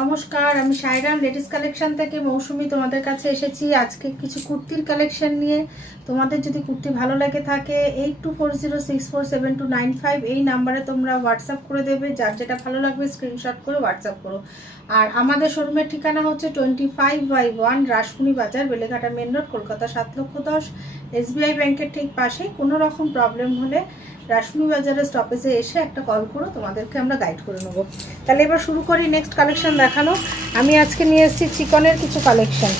নমস্কার, আমি Sairam ladies collection থেকে মৌসুমি তোমাদের কাছে এসেছি আজকে কিছু কুর্তির কালেকশন নিয়ে। তোমাদের যদি কুর্তি ভালো লাগে থাকে 8240647295 এই নাম্বারে তোমরা হোয়াটসঅ্যাপ করে দেবে। যার যেটা ভালো লাগবে স্ক্রিনশট করে হোয়াটসঅ্যাপ করো। আর আমাদের শোরুমের ঠিকানা হচ্ছে 25/1 রাসমণি বাজার, Beleghata main road, Kolkata 7,10,000। SBI ব্যাংকের ঠিক পাশে। কোনো রকম প্রবলেম হলে রাসমণি বাজারের স্টপেজে এসে একটা কল করো, তোমাদেরকে আমরা গাইড করে নেবো। তাহলে এবার শুরু করি নেক্সট কালেকশন দেখানো। আমি আজকে নিয়ে এসেছি চিকনের কিছু কালেকশন।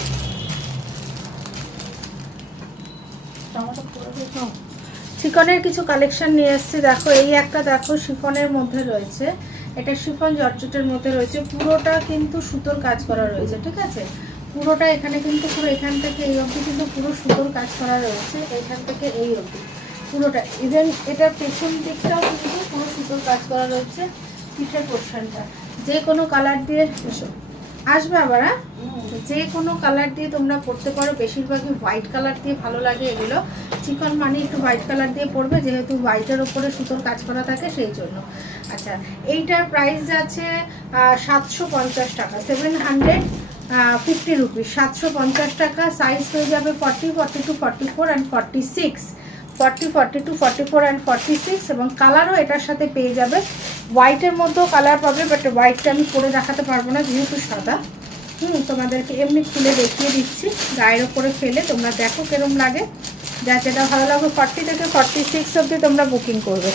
চিকনের কিছু কালেকশন নিয়ে এসেছি। দেখো এই একটা, দেখো শিফনের মধ্যে রয়েছে, এটা শিফন জর্জেটের মধ্যে রয়েছে, পুরোটা কিন্তু সুতোর কাজ করা রয়েছে। ঠিক আছে, পুরোটা এখানে কিন্তু পুরো এখান থেকে এই অবধি কিন্তু পুরো সুতোর কাজ করা রয়েছে, এখান থেকে এই অবধি পুরোটা। ইভেন এটার পেছন দিকটাও কিন্তু পুরো সুতোর কাজ করা রয়েছে। পিঠের পোর্শনটা যে কোনো কালার দিয়ে আসবে আবার, যে কোনো কালার দিয়ে তোমরা পরতে পারো। বেশিরভাগই হোয়াইট কালার দিয়ে ভালো লাগে এগুলো। চিকন মানে একটু হোয়াইট কালার দিয়ে পরবে, যেহেতু হোয়াইটের ওপরে সুতোর কাজ করা থাকে সেই জন্য। আচ্ছা, এইটার প্রাইস আছে 750 টাকা, 750 রুপিস, 750 টাকা। সাইজ হয়ে যাবে 40, 42, 44 অ্যান্ড 46, 40, 42, 44 অ্যান্ড 46। এবং কালারও এটার সাথে পেয়ে যাবে। হোয়াইটের মধ্যেও কালার পাবে, বাট হোয়াইটটা আমি পরে দেখাতে পারবো না যেহেতু সাদা। তোমাদেরকে এমনি খুলে দেখিয়ে দিচ্ছি, গায়ের ওপরে ফেলে তোমরা দেখো কেরম লাগে। যা যেটা ভালো লাগবে 40 থেকে 46 অবধি তোমরা বুকিং করবে,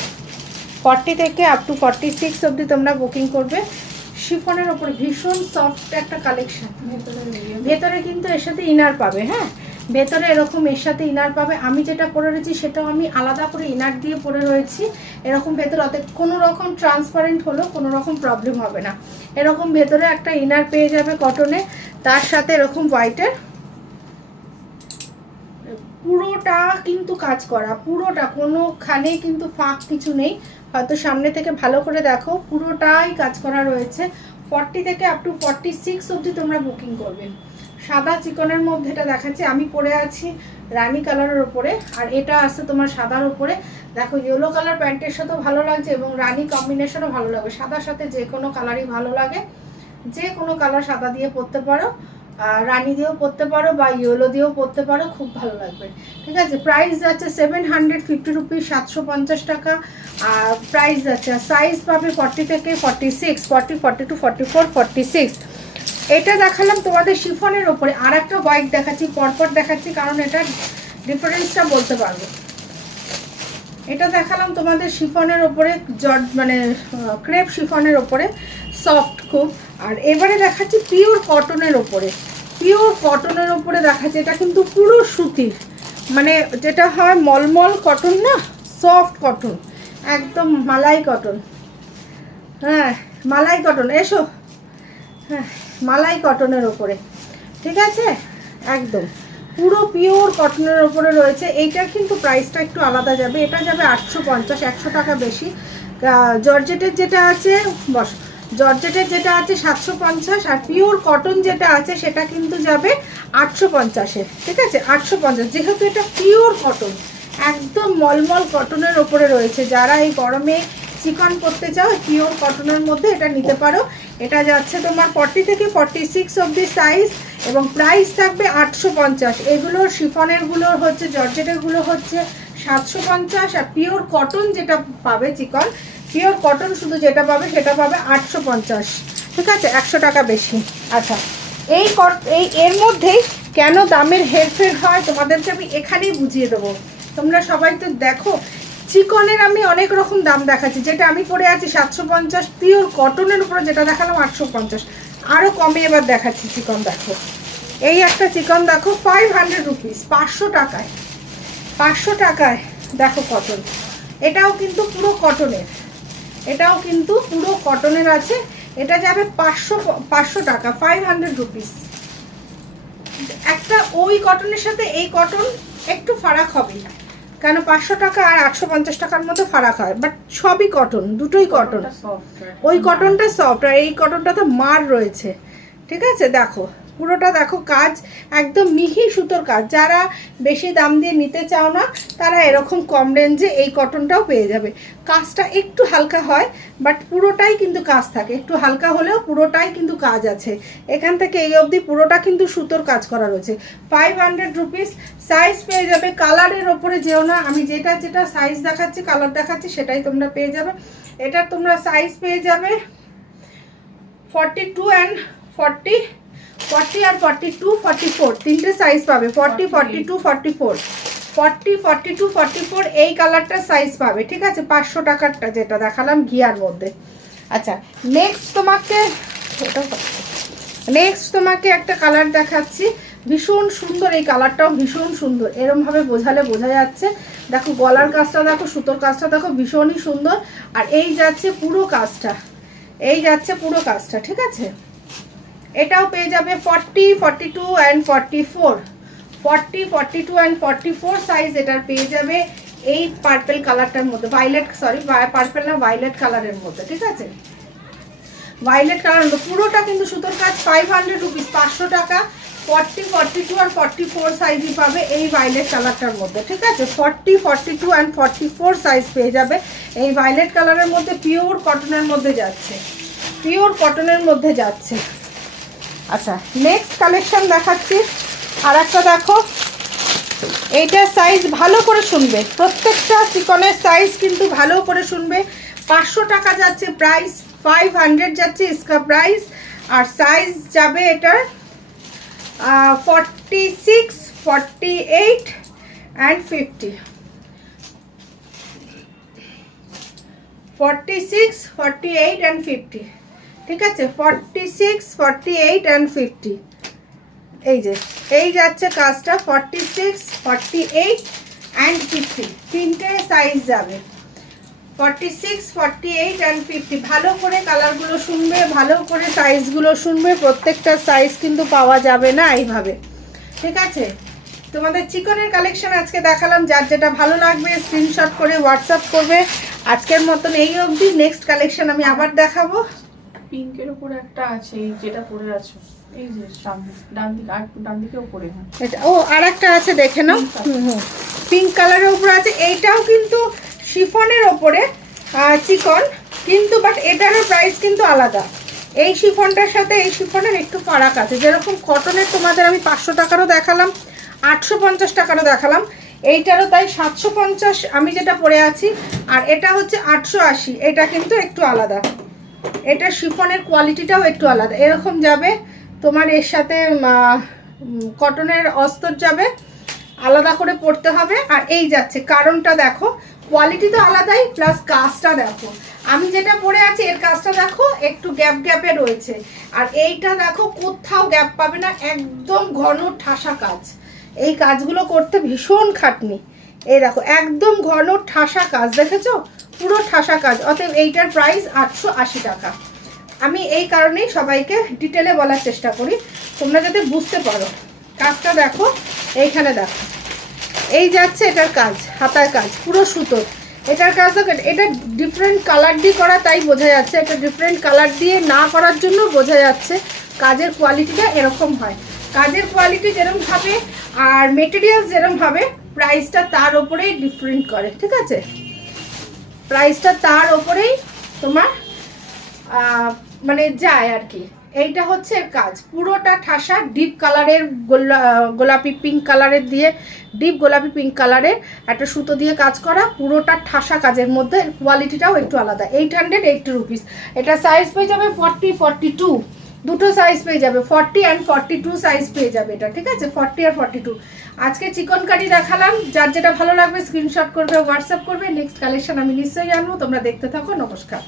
40 থেকে আপ টু 46 অবধি তোমরা বুকিং করবে। শিফনের ওপরে ভীষণ সফট একটা কালেকশন। ভেতরে কিন্তু এর সাথে ইনার পাবে। হ্যাঁ, ভেতরে এরকম এর সাথে ইনার পাবে। আমি যেটা পরে রয়েছি সেটাও আমি আলাদা করে ইনার দিয়ে পরে রয়েছি। এরকম ভেতরে অত কোনো রকম ট্রান্সপারেন্ট হলেও কোনো রকম প্রবলেম হবে না। এরকম ভেতরে একটা ইনার পেয়ে যাবে কটনে, তার সাথে এরকম হোয়াইটের পুরোটা কিন্তু কাজ করা, পুরোটা কোনোখানেই কিন্তু ফাঁক কিছু নেই। হয়তো সামনে থেকে ভালো করে দেখো, পুরোটাই কাজ করা রয়েছে। 40 থেকে আপ টু 46 অবধি তোমরা বুকিং করবে। সাদা চিকনের মধ্যে এটা দেখাচ্ছি, আমি পরে আছি রানী কালারের ওপরে, আর এটা আছে তোমার সাদার ওপরে। দেখো ইয়েলো কালার প্যান্টের সাথেও ভালো লাগছে এবং রানী কম্বিনেশনও ভালো লাগবে। সাদার সাথে যে কোনো কালারই ভালো লাগে, যে কোনো কালার সাদা দিয়ে পরতে পারো, রানী দিয়েও পরতে পারো বা ইয়েলো দিয়েও পরতে পারো, খুব ভালো লাগবে। ঠিক আছে, প্রাইস যাচ্ছে 750 রুপিস, 750 টাকা। আর প্রাইস যাচ্ছে, সাইজ পাবে 40 থেকে 46, 40, 42, 44, 46। এটা দেখালাম তোমাদের শিফনের ওপরে। আর একটা হোয়াইট দেখাচ্ছি, পরপর দেখাচ্ছি কারণ এটা ডিফারেন্সটা বলতে পারবো। এটা দেখালাম তোমাদের শিফনের ওপরে, মানে ক্রেপ শিফনের ওপরে, সফট খুব। আর এবারে দেখাচ্ছি পিওর কটনের ওপরে, পিওর কটনের ওপরে দেখাচ্ছি। এটা কিন্তু পুরো সুতির, মানে যেটা হয় মলমল কটন না, সফট কটন, একদম মালাই কটন। হ্যাঁ, মালাই কটন, এসো। হ্যাঁ, মালাই কটনের ওপরে। ঠিক আছে, একদম পুরো পিওর কটনের ওপরে রয়েছে। এইটার কিন্তু প্রাইসটা একটু আলাদা যাবে, এটা যাবে 850, 100 টাকা বেশি। জর্জেটের যেটা আছে জর্জেটের যেটা আছে 750, আর পিওর কটন যেটা আছে সেটা কিন্তু যাবে 850-এ। ঠিক আছে, 850, যেহেতু এটা পিওর কটন, একদম মলমল কটনের ওপরে রয়েছে। যারা এই গরমে চিকন করতে চাও পিওর কটনের মধ্যে এটা নিতে পারো। এটা যাচ্ছে তোমার 40 থেকে 46 অবধি সাইজ এবং প্রাইস থাকবে 850। এগুলো শিফনেরগুলো হচ্ছে, জর্জেটেরগুলো হচ্ছে 750, আর পিওর কটন যেটা পাবে চিকন, পিওর কটন শুধু যেটা পাবে সেটা পাবে 850। ঠিক আছে, 100 টাকা বেশি। আচ্ছা, এই এর মধ্যেই কেন দামের হেরফের হয় তোমাদেরকে আমি এখানেই বুঝিয়ে দেবো। তোমরা সবাই তো দেখো, চিকনের আমি অনেক রকম দাম দেখাচ্ছি। যেটা আমি পরে আছি 750, পিওর কটনের উপরে যেটা দেখালাম 850। আরও কমে এবার দেখাচ্ছি চিকন। দেখো এই একটা চিকন, দেখো 500 রুপিস, 500 টাকায়, 500 টাকায় দেখো কটন। এটাও কিন্তু পুরো কটনের, এটাও কিন্তু পুরো কটনের আছে। এটা যাবে 500 টাকা, 500 রুপিস। একটা ওই কটনের সাথে এই কটন একটু ফারাক হবে, কেন 500 টাকা আর 850 টাকার মতো ফারাক হয়, বাট সবই কটন, দুটোই কটন। ওই কটনটা সফট আর এই কটনটা তো মার রয়েছে। ঠিক আছে, দেখো পুরোটা দেখো কাজ একদম মিহি সুতোর কাজ। যারা বেশি দাম দিয়ে নিতে চাও না তারা এরকম কম রেঞ্জে এই কটনটাও পেয়ে যাবে। কাজটা একটু হালকা হয় বাট পুরোটাই কিন্তু কাজ থাকে, একটু হালকা হলেও পুরোটাই কিন্তু কাজ আছে। এখান থেকে এই অবধি পুরোটা কিন্তু সুতোর কাজ করা রয়েছে। 500 রুপিস। সাইজ পেয়ে যাবে, কালারের ওপরে যেও না, আমি যেটা যেটা সাইজ দেখাচ্ছি কালার দেখাচ্ছি সেটাই তোমরা পেয়ে যাবে। এটা তোমরা সাইজ পেয়ে যাবে 42 অ্যান্ড 40 আর 42 44 তিনটে সাইজ পাবে। 40 42 44 40 42 44 এই কালারটা সাইজ পাবে, ঠিক আছে। 500 টাকারটা যেটা দেখালাম ঘিয়ার মধ্যে। আচ্ছা নেক্সট তোমাকে একটা কালার দেখাচ্ছি, ভীষণ সুন্দর। এই কালারটাও ভীষণ সুন্দর, এরমভাবে বোঝালে বোঝা যাচ্ছে। দেখো গলার কাজটা দেখো, সুতোর কাজটা দেখো, ভীষণই সুন্দর। আর এই যাচ্ছে পুরো কাজটা, ঠিক আছে। এটাও পেয়ে যাবে 40 42 অ্যান্ড 44 40 42 অ্যান্ড 44 সাইজ এটার পেয়ে যাবে এই পার্পল কালারটার মধ্যে, পার্পল না ভায়োলেট কালারের মধ্যে, ঠিক আছে। ভায়োলেট কালার পুরোটা কিন্তু সুতোর কাজ। 500 রুপিস, 500 টাকা। 40 42 আর 44 সাইজই পাবে এই ভায়োলেট কালারটার মধ্যে, ঠিক আছে। 40 42 অ্যান্ড 44 সাইজ পেয়ে যাবে এই ভায়োলেট কালারের মধ্যে। পিওর কটনের মধ্যে যাচ্ছে, আচ্ছা নেক্সট কালেকশন দেখাচ্ছি। আর একটা দেখো, এইটা সাইজ ভালো করে শুনবে, প্রত্যেকটা চিকনের সাইজ কিন্তু ভালো করে শুনবে। 500 টাকা যাচ্ছে প্রাইস, 500 যাচ্ছে इसका প্রাইস। আর সাইজ যাবে এটার 46 48 অ্যান্ড 50 46 48 অ্যান্ড 50, ঠিক আছে। 46 48 অ্যান্ড 50 এই যাচ্ছে কাজটা। 46 48 অ্যান্ড 50 তিনটে সাইজ যাবে। 46 48 অ্যান্ড 50 ভালো করে কালারগুলো শুনবে, ভালো করে সাইজগুলো শুনবে। প্রত্যেকটা সাইজ কিন্তু পাওয়া যাবে না এইভাবে, ঠিক আছে। তোমাদের চিকনের কালেকশন আজকে দেখালাম, যার যেটা ভালো লাগবে স্ক্রিনশট করে হোয়াটসঅ্যাপ করবে। আজকের মতন এই অবধি, নেক্সট কালেকশন আমি আবার দেখাবো। পিঙ্কের উপরে একটা আছে, এই যেটা পরে আছো, এই যে সামনে ডান দিকে উপরে। এটা আর একটা আছে, দেখে নাও। পিঙ্ক কালারের উপরে আছে। এইটাও কিন্তু শিফনের ওপরে চিকন, কিন্তু বাট এটারও প্রাইস কিন্তু আলাদা। এই শিফনটার সাথে এই শিফনের একটু ফারাক আছে। যেরকম কটনের তোমাদের আমি 500 টাকারও দেখালাম, 850 টাকারও দেখালাম, এইটারও তাই 750 আমি যেটা পরে আছি। আর এটা হচ্ছে 880, এটা কিন্তু একটু আলাদা। এটা শিফনের কোয়ালিটিটাও একটু আলাদা। এরকম যাবে তোমার, এর সাথে কটনের অস্তর যাবে, আলাদা করে পড়তে হবে। আর এই যাচ্ছে, কারণটা দেখো কোয়ালিটি তো আলাদাই, প্লাস কাজটা দেখো। আমি যেটা পরে আছি এর কাজটা দেখো একটু গ্যাপে রয়েছে, আর এইটা দেখো কোথাও গ্যাপ পাবে না, একদম ঘন ঠাসা কাজ। এই কাজগুলো করতে ভীষণ খাটনি। এই দেখো একদম ঘন ঠাসা কাজ, দেখেছো পুরো ঠাসা কাজ। অতএব এইটার প্রাইস 880 টাকা। আমি এই কারণেই সবাইকে ডিটেলে বলার চেষ্টা করি, তোমরা যাতে বুঝতে পারো। কাজটা দেখো, এইখানে দেখো এই যাচ্ছে এটার কাজ, হাতার কাজ পুরো সুতোর। এটার কাজ দেখো, এটা ডিফারেন্ট কালার দিয়ে করা, তাই বোঝা যাচ্ছে। এটা ডিফারেন্ট কালার দিয়ে না করার জন্য বোঝা যাচ্ছে কাজের কোয়ালিটিটা এরকম হয়। কাজের কোয়ালিটি যেরকম হবে আর মেটেরিয়ালস যেরকম হবে, প্রাইসটা তার ওপরেই ডিফারেন্ট করে, ঠিক আছে। প্রাইসটা তার ওপরেই তোমার মানে যায় আর কি। এইটা হচ্ছে এর কাজ, পুরোটা ঠাসা ডিপ কালারের গোলাপি পিঙ্ক কালারের দিয়ে, ডিপ গোলাপি পিঙ্ক কালারের একটা সুতো দিয়ে কাজ করা, পুরোটা ঠাসা কাজের মধ্যে। কোয়ালিটিটাও একটু আলাদা। 880 রুপিস। এটা সাইজ পেয়ে যাবে 40 42, দুটো সাইজ পেয়ে যাবে, 40 অ্যান্ড 42 সাইজ পেয়ে যাবে এটা, ঠিক আছে। 40 আর 42। আজকে চিকন কারি দেখালাম, যার যেটা ভালো লাগবে স্ক্রিনশট করবে, হোয়াটসঅ্যাপ করবে। নেক্সট কালেকশন আমি নিশ্চয়ই আনবো, তোমরা দেখতে থাকো। নমস্কার।